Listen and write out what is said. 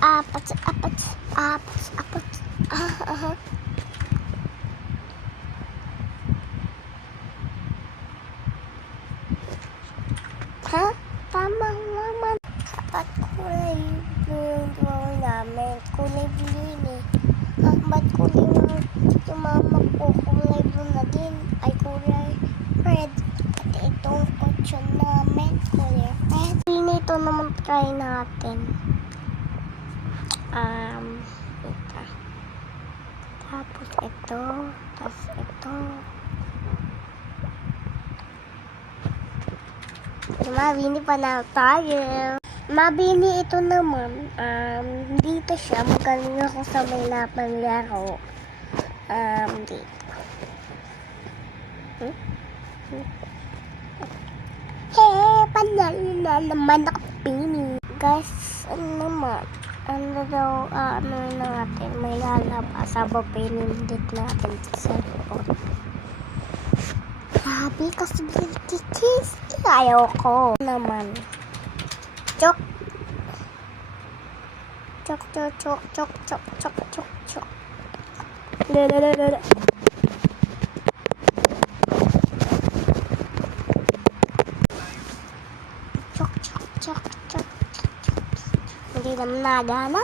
Apat, apat, apat, apat. Ha? Tama naman. Apat kulay yung drawing namin. Kulay blue eh. Ba't kulay na yung mama ko kulay blue na din? Ay kulay red. At itong kotse namin kulay red. Ito naman try natin. Ito. Tapos ito. Tapos ito. Mabini pa na tayo. Mabini ito naman. Dito siya. Magaling ako sa may napanglaro. Dito. Hey, panalo na naman ako pini. Guys, ano naman? Ano daw, ano natin? May lalabas. Sabang pinindit natin sa cellphone. Sabi kasi kikis. Ayaw ko naman. Chok. Chok, chok, chok, chok, chok, chok, chok, chok. Lalalala. Chok, chok, chok, chok, chok. Hindi naman nagana.